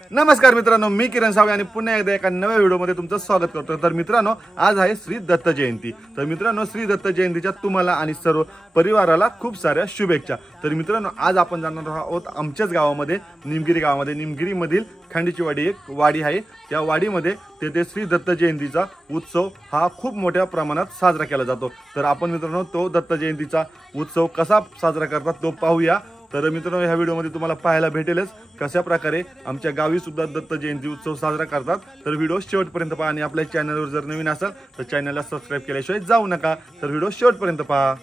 नमस्कार मित्रांनो, मी किरण सावळे आणि पुन्हा एकदा एका नव्या व्हिडिओमध्ये तुमचं स्वागत करतो। तर मित्रांनो, आज आहे श्री दत्त जयंती। तर मित्रांनो, श्री दत्त जयंतीच्या तुम्हाला आणि सर्व परिवाराला खूप साऱ्या शुभेच्छा। तर मित्रांनो, आज आपण जाणार आहोत आमच्याच गावामध्ये निमगिरी गावामध्ये। निमगिरीमधील खांडीची वाडी एक वाडी आहे, त्या वाडीमध्ये तेथे श्री दत्त जयंतीचा उत्सव हा खूप मोठ्या प्रमाणात साजरा केला जातो। तर आपण मित्रांनो तो दत्त जयंतीचा उत्सव कसा साजरा करतात तो पाहूया। तर मित्रांनो, ह्या व्हिडिओमध्ये तुम्हाला पाहायला भेटेलच कशा प्रकारे आमच्या गावी सुद्धा दत्त जयंती उत्सव साजरा करतात। तर व्हिडिओ शेवटपर्यंत पहा आणि आपल्या चॅनलवर जर नवीन असाल तर चॅनलला सबस्क्राइब केल्याशिवाय जाऊ नका। तर व्हिडिओ शेवटपर्यंत पहा।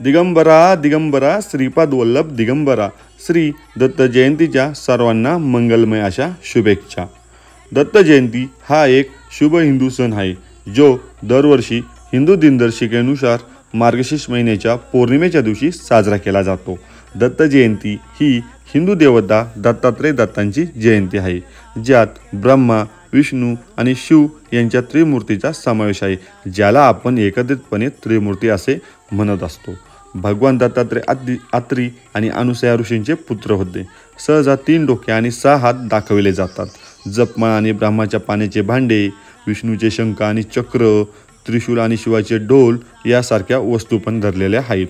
दिगंबरा दिगंबरा श्रीपाद वल्लभ दिगंबरा, श्री दत्त जयंतीच्या सर्वांना मंगलमय अशा शुभेच्छा। दत्त जयंती हा एक शुभ हिंदू सण आहे जो दरवर्षी हिंदू दिनदर्शिकेनुसार मार्गशीर्ष महिन्याच्या पौर्णिमेच्या दिवशी साजरा केला जातो। दत्त जयंती ही हिंदू देवता दत्तात्रय दत्तांची जयंती आहे, ज्यात ब्रह्मा, विष्णू आणि शिव यांच्या त्रिमूर्तीचा समावेश आहे, ज्याला आपण एकत्रितपणे त्रिमूर्ती असे म्हणत असतो। भगवान दत्तात्रय अत्री आणि अनुसया ऋषींचे पुत्र होते। सहसा 3 डोके आणि 6 हात दाखविले जातात। जपमाळ आणि ब्रह्माच्या पाण्याचे भांडे, विष्णूचे शंख आणि चक्र, त्रिशूल आणि शिवाचे डोल यासारख्या वस्तू पण धरलेल्या आहेत।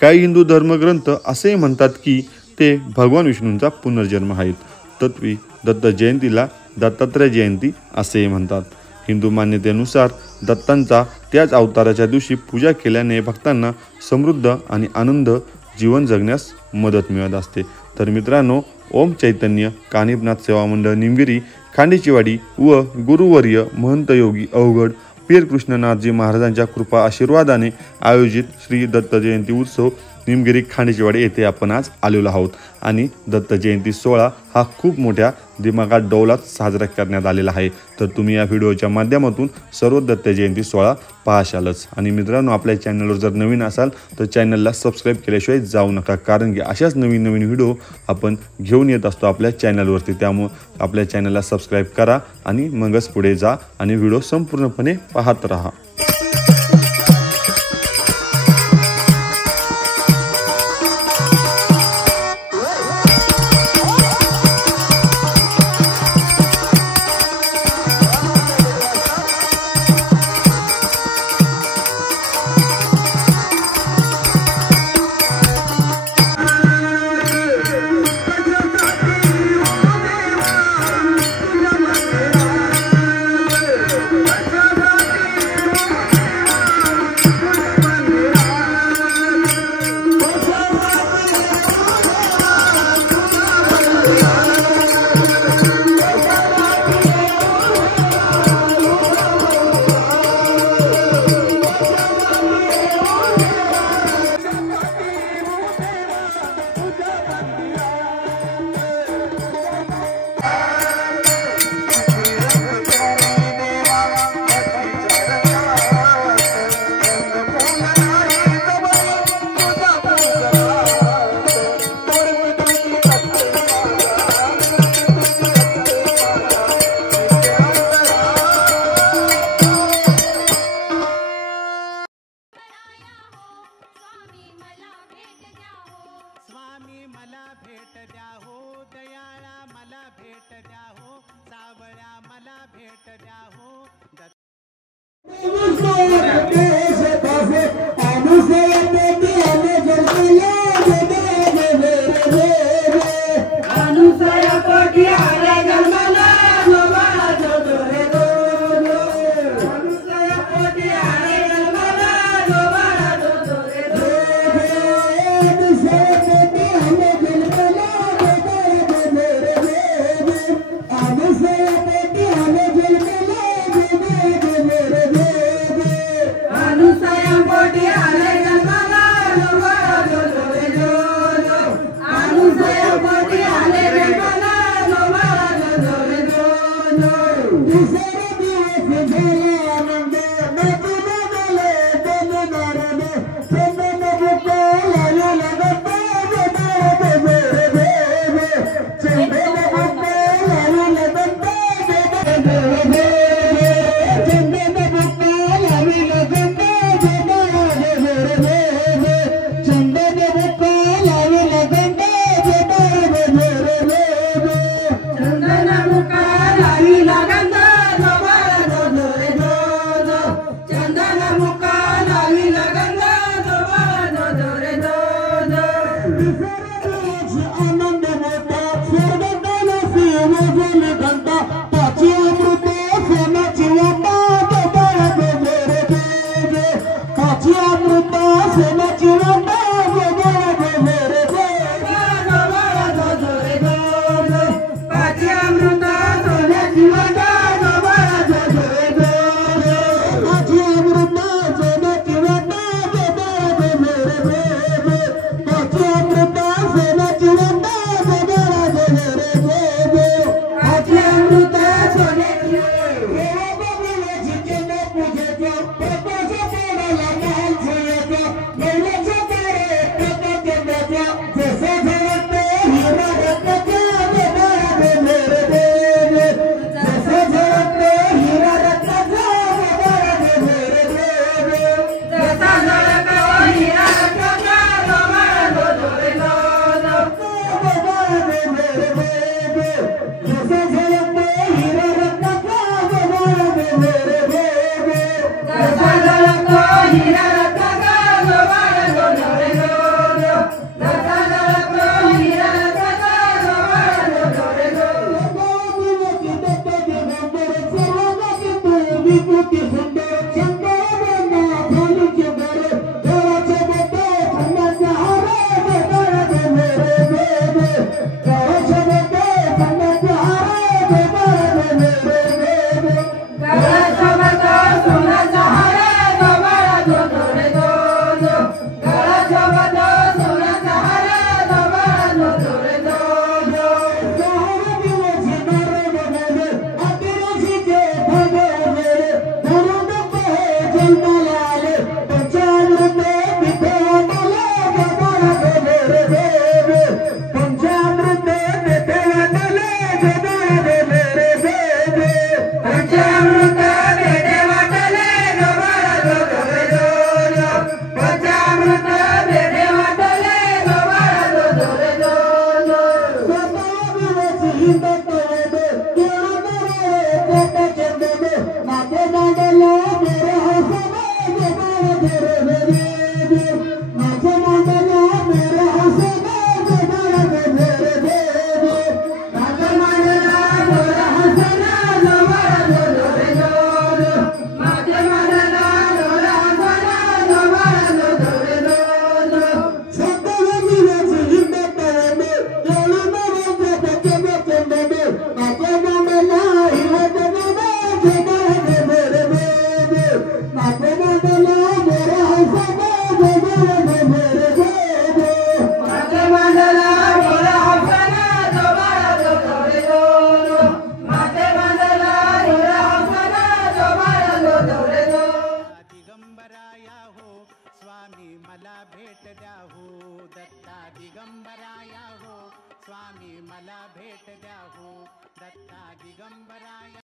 काही हिंदू धर्मग्रंथ असे म्हणतात की ते भगवान विष्णूंचा पुनर्जन्म आहेत। तत्वी दत्त जयंतीला दत्तात्रय जयंती असे म्हणतात। हिंदू मान्यतेनुसार दत्तांचा त्याच अवताराच्या दिवशी पूजा केल्याने भक्तांना समृद्ध आणि आनंद जीवन जगण्यास मदत मिळत असते। तर मित्रांनो, ओम चैतन्य कानिपनाथ सेवा मंडळ निमगिरी खांडीचीवाडी व गुरुवर्य महंत योगी अवघड पीर कृष्णनाथजी महाराजांच्या कृपा आशीर्वादाने आयोजित श्री दत्त जयंती उत्सव निमगिरी खांडीचीवाडी येथे आपण आज आलेलो आहोत। आणि दत्त जयंती सोहळा हा खूप मोठ्या दिमागात डौलात साजरा करण्यात आलेला आहे। तर तुम्ही या व्हिडिओच्या माध्यमातून सर्व दत्त जयंती सोहळा पाहाशालच। आणि मित्रांनो, आपल्या चॅनलवर जर नवीन असाल तर चॅनलला सबस्क्राइब केल्याशिवाय जाऊ नका, कारण की अशाच नवीन नवीन व्हिडिओ आपण घेऊन येत असतो आपल्या चॅनलवरती। त्यामुळे आपल्या चॅनलला सबस्क्राइब करा आणि मगच पुढे जा आणि व्हिडिओ संपूर्णपणे पाहत राहा। अनुसया स्वामी मला भेट द्या हो दत्ता दिगंबराया।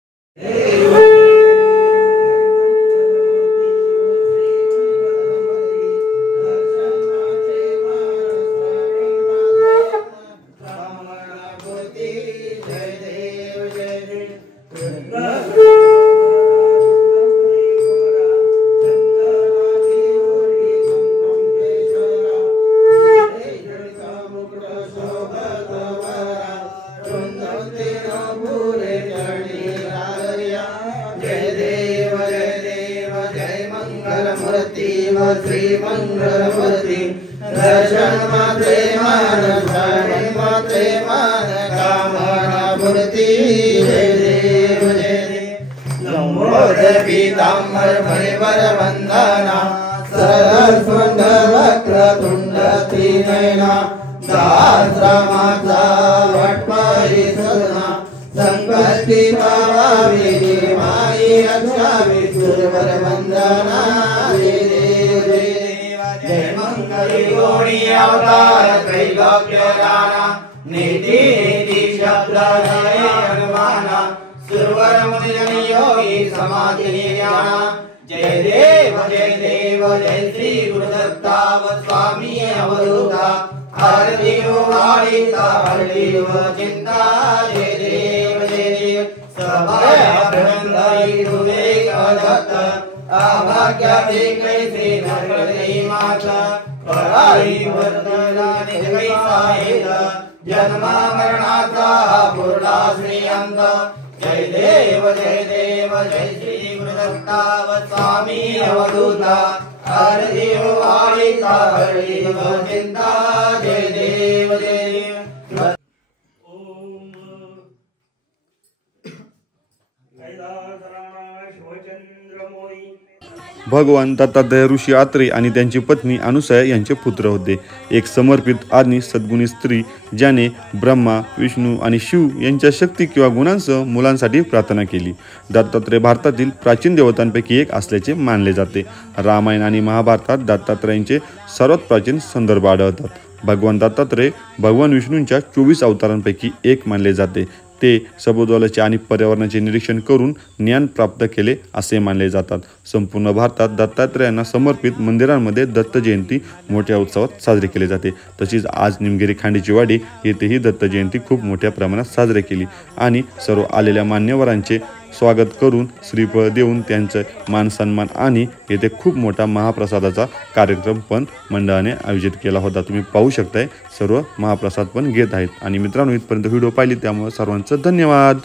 श्री मंगलमूर्ति दर्शन मात्रे मान स्मरण मात्रे मान कामना पूर्ति जय देव जय देव। लंबोदर पीतांबर मणिवर वंदना सरस्वंद वक्र तुंड त्रिनयना दासरामाचा वटपाई सदना संकल्पी भावावी माई अक्षावी सुरवर वंदना जय मंगली गोणी अवतार त्रैलोक्य राणा नीति नीति शब्द जय हनुमाना सुरवर मुनि योगी समाधि ज्ञाना जय देव जय श्री गुरुदत्ता व स्वामी अवधूता आरती वारिता हरिव चिंता जय देव सभय अभिनंदई विवेक दत्त आभाग्याचे कैसे नरकई माता पराई वर्तला निज कैसा येत जन्मा मरणाचा पूर्णा श्रीअंत जय देव जय श्री गुरुदत्ता व स्वामी अवधूता आरती वारिता हरिव चिंता जय देव भगवान दत्तात्रय ऋषी आत्रे आणि त्यांची पत्नी अनुसया यांचे पुत्र होते। एक समर्पित आणि सद्गुणी स्त्री ज्याने ब्रह्मा विष्णू आणि शिव यांच्या शक्ती किंवा गुणांसह मुलांसाठी प्रार्थना केली। दत्तात्रय भारतातील प्राचीन देवतांपैकी एक असल्याचे मानले जाते। रामायण आणि महाभारतात दत्तात्रयांचे सर्वात प्राचीन संदर्भ आढळतात। भगवान दत्तात्रय भगवान विष्णूंच्या 24 अवतारांपैकी एक मानले जाते। ते सभोवतालचे आणि पर्यावरणाचे निरीक्षण करून ज्ञान प्राप्त केले असे मानले जातात। संपूर्ण भारतात दत्तात्रयांना समर्पित मंदिरांमध्ये दत्त जयंती मोठ्या उत्सवात साजरी केली जाते। तसेच आज निमगिरी खांडेची वाडी येथेही दत्त जयंती खूप मोठ्या प्रमाणात साजरी केली आणि सर्व आलेल्या मान्यवरांचे स्वागत करून श्रीफळ देऊन त्यांचे मान सन्मान आणि येथे खूप मोठा महाप्रसादाचा कार्यक्रम पण मंडळाने आयोजित केला होता। तुम्ही पाहू शकताय सर्व महाप्रसाद पण घेत आहेत। आणि मित्रांनो, इथपर्यंत व्हिडिओ पाहिली त्यामुळे सर्वांचं धन्यवाद।